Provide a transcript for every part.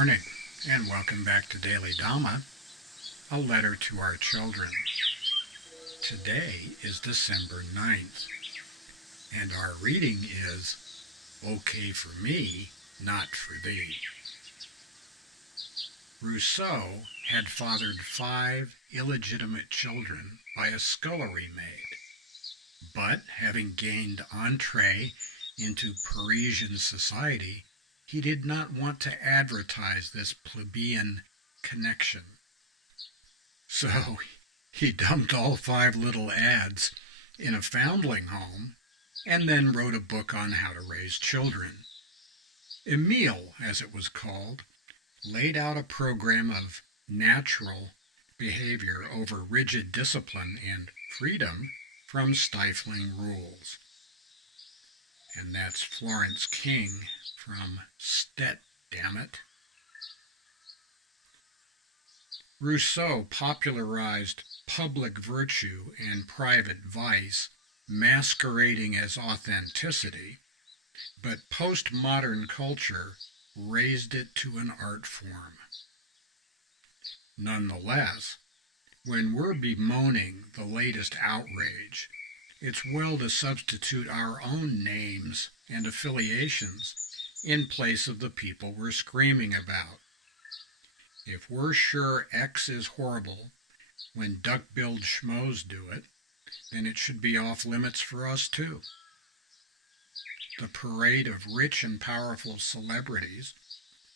morning, and welcome back to Daily Dhamma, a letter to our children. Today is December 9th, and our reading is Okay for Me, Not for Thee. Rousseau had fathered 5 illegitimate children by a scullery maid, but having gained entree into Parisian society, he did not want to advertise this plebeian connection. So he dumped all 5 little ads in a foundling home and then wrote a book on how to raise children. Emile, as it was called, laid out a program of natural behavior over rigid discipline and freedom from stifling rules. And that's Florence King from Stet, Damnit. Rousseau popularized public virtue and private vice, masquerading as authenticity, but postmodern culture raised it to an art form. Nonetheless, when we're bemoaning the latest outrage, it's well to substitute our own names and affiliations in place of the people we're screaming about. If we're sure X is horrible when duck-billed schmoes do it, then it should be off limits for us too. The parade of rich and powerful celebrities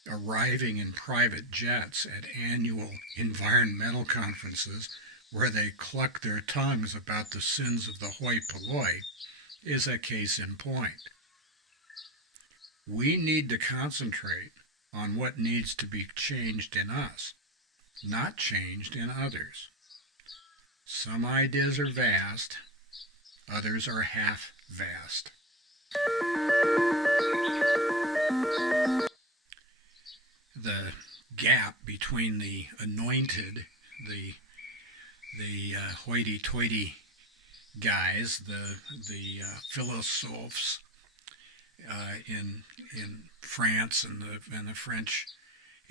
arriving in private jets at annual environmental conferences where they cluck their tongues about the sins of the hoi polloi is a case in point. We need to concentrate on what needs to be changed in us, not changed in others. Some ideas are vast, others are half-vast. The gap between the anointed, the hoity-toity guys, the philosophes in France and the French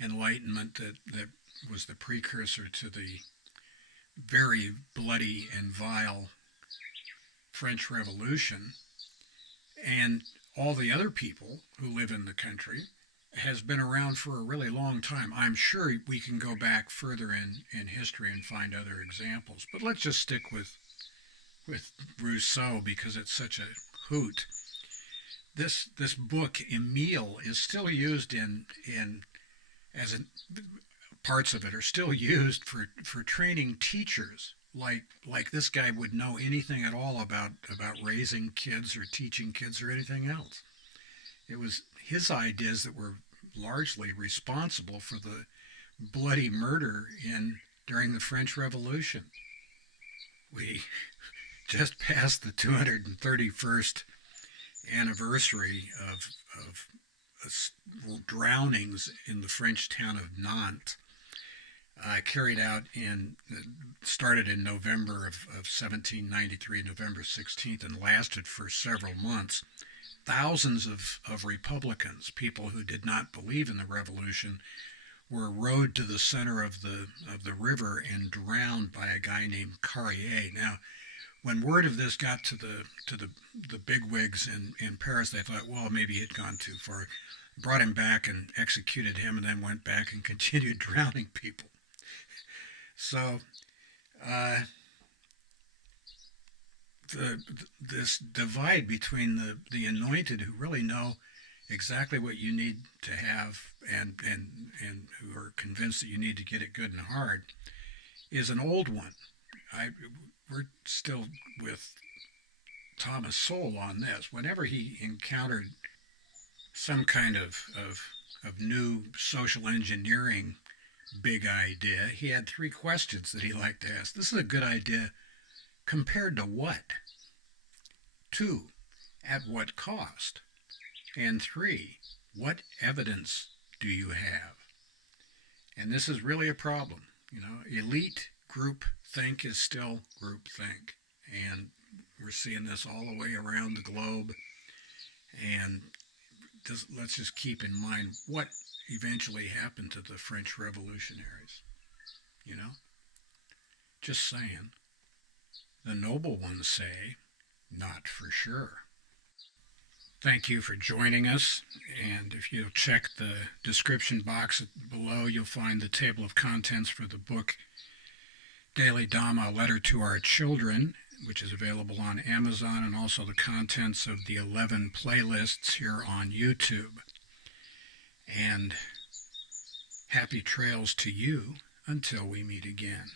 Enlightenment that was the precursor to the very bloody and vile French Revolution, and all the other people who live in the country, has been around for a really long time. I'm sure we can go back further in history and find other examples, but let's just stick with Rousseau because it's such a hoot. This book, Emile, is still used parts of it are still used for training teachers. Like this guy would know anything at all about raising kids or teaching kids or anything else. It was his ideas that were largely responsible for the bloody murder during the French Revolution. We just passed the 231st anniversary of drownings in the French town of Nantes, started in November of 1793, November 16th, and lasted for several months. Thousands of Republicans, people who did not believe in the revolution, were rowed to the center of the river and drowned by a guy named Carrier. Now, when word of this got to the bigwigs in Paris, they thought, well, maybe he'd gone too far. Brought him back and executed him, and then went back and continued drowning people. So this divide between the anointed, who really know exactly what you need to have and who are convinced that you need to get it good and hard, is an old one. We're still with Thomas Sowell on this. Whenever he encountered some kind of new social engineering big idea, he had 3 questions that he liked to ask. This is a good idea. Compared to what? 2, at what cost? And 3, what evidence do you have? And this is really a problem. Elite group think is still group think. And we're seeing this all the way around the globe. And let's just keep in mind what eventually happened to the French revolutionaries. You know? Just saying. The noble ones say, not for sure. Thank you for joining us, and if you'll check the description box below, you'll find the table of contents for the book Daily Dhamma, A Letter to Our Children, which is available on Amazon, and also the contents of the 11 playlists here on YouTube. And happy trails to you until we meet again.